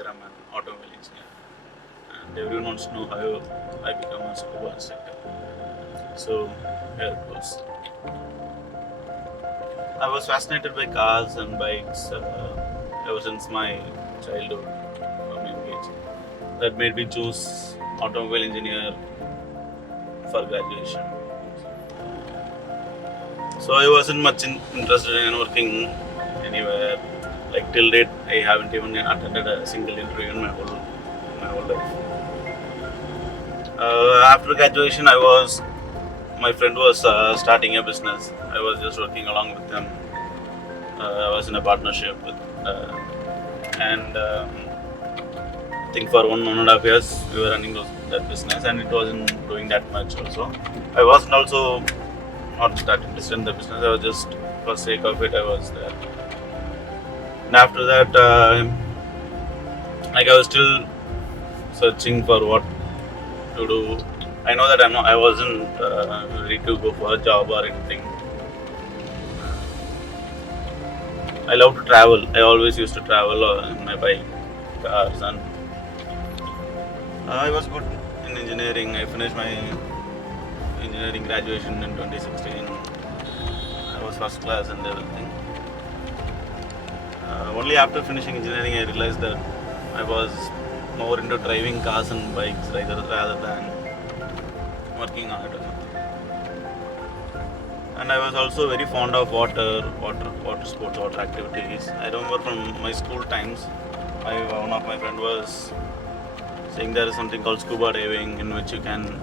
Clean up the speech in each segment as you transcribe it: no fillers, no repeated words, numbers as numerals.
here I'm an automobile engineer, and everyone wants to know how I become a scuba instructor. So here it goes. I was fascinated by cars and bikes ever since my childhood from young age. That made me choose automobile engineer for graduation. So I wasn't much interested in working anywhere. Like till date, I haven't even attended a single interview in my whole life. After graduation, my friend was starting a business. I was just working along with him. I was in a partnership with, and I think for 1.5 years we were running that business, and it wasn't doing that much. Also, I wasn't also not that interested in the business. I was just for sake of it. I was there, and after that, like I was still searching for what to do. I know that I wasn't ready to go for a job or anything. I love to travel. I always used to travel on my bike, cars, and I was good in engineering. I finished my engineering graduation in 2016. I was first class and everything. Only after finishing engineering, I realized that I was more into driving cars and bikes rather than working on it or something. And I was also very fond of water sports, water activities. I remember from my school times, one of my friend was saying there is something called scuba diving, in which you can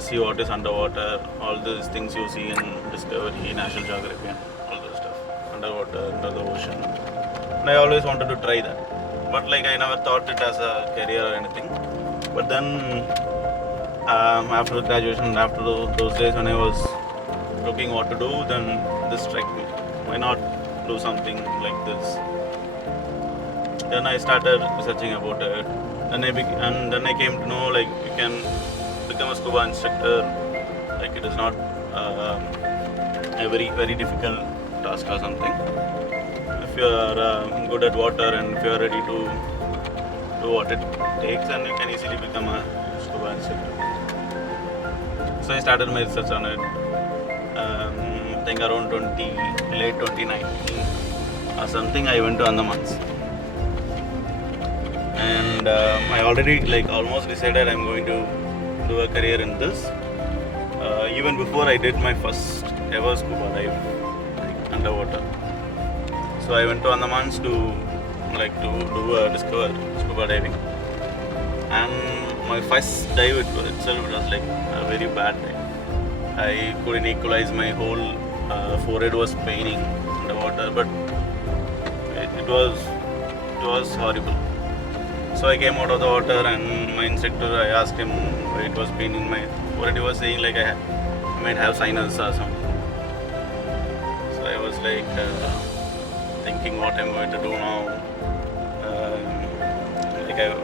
see what is underwater, all these things you see in Discovery, National Geography, and all those stuff underwater, under the ocean. And I always wanted to try that, but like I never thought it as a career or anything. But then after graduation, after those days when I was looking what to do, then this struck me. Why not do something like this? Then I started researching about it. Then I came to know like you can become a scuba instructor. Like it is not a very difficult task or something. If you are good at water and if you are ready to do what it takes, then you can easily become a scuba instructor. So I started my research on it. I think around late 2019 or something, I went to Andamans, and I already like almost decided I'm going to do a career in this. Even before I did my first ever scuba dive, like underwater. So I went to Andamans to discover scuba diving, and my first dive itself was like a very bad dive. I couldn't equalize, my whole forehead was paining underwater, but it was horrible. So I came out of the water, and my instructor, I asked him why it was paining my forehead. He was saying like I might have sinus or something. So I was like thinking what I'm going to do now.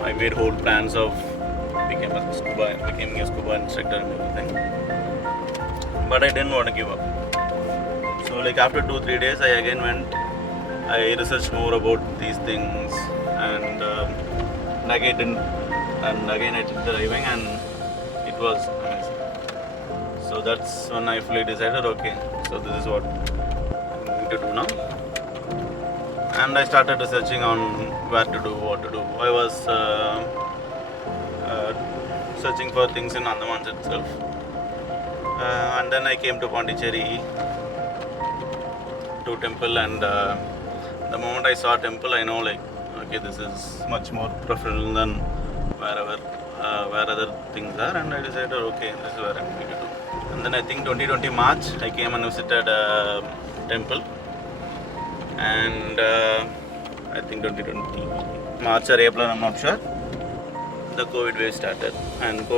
I made whole plans of becoming a scuba instructor and everything. But I didn't want to give up. So like after 2-3 days, I again went. I researched more about these things, and again I did the diving, and it was amazing. So that's when I fully decided, okay, so this is what I'm going to do now. And I started researching on where to do, what to do. I was searching for things in Andamans itself. And then I came to Pondicherry to temple, and the moment I saw temple, I know like okay, this is much more preferable than where other things are, and I decided okay, this is where I'm going to do. And then I think 2020 March, I came and visited temple, and I think 2020 March or April, I'm not sure, the COVID wave started, and it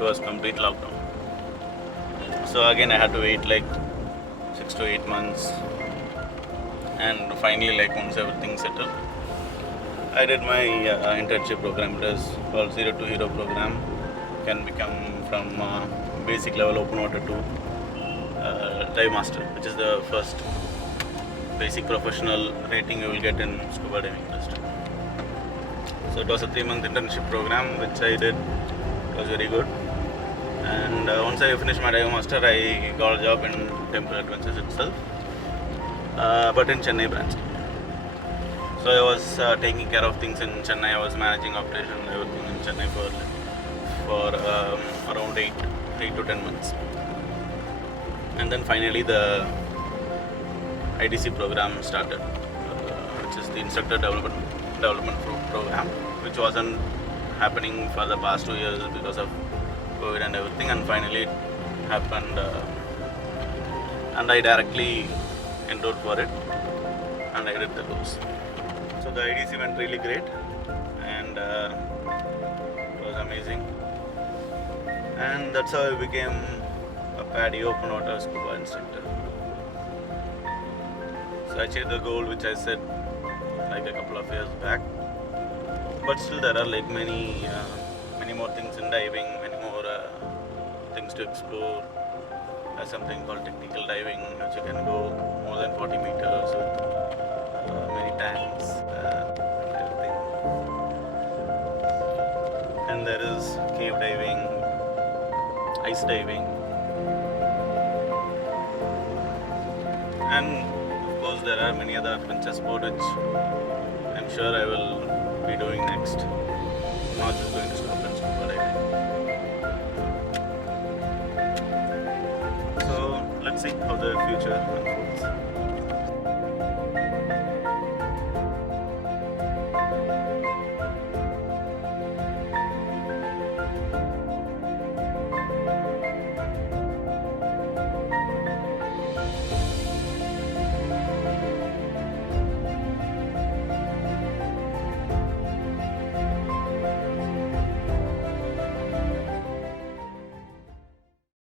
was complete lockdown. So again I had to wait like 6 to 8 months, and finally like once everything settled, I did my internship program. It is called Zero to Hero program. You can become from basic level open water to dive master, which is the first basic professional rating you will get in scuba diving industry. So it was a 3-month internship program which I did. It was very good. And once I finished my dive master, I got a job in Temple Adventures itself, but in Chennai branch. So I was taking care of things in Chennai. I was managing operation and everything in Chennai for around 8 to 10 months. And then finally the IDC program started, which is the Instructor Development Program, which wasn't happening for the past 2 years because of COVID and everything, and finally it happened, and I directly enrolled for it and I did the course. So the IDC went really great, and it was amazing, and that's how I became a PADI open water scuba instructor. So I achieved the goal which I set like a couple of years back, but still there are like many more things in diving, many more things to explore. There's something called technical diving, which you can go more than 40 meters with many tanks and everything. And there is cave diving, ice diving, and of course there are many other adventure sports which I'm sure I will be doing next. Not just going to stop and scuba diving. So let's see how the future unfolds.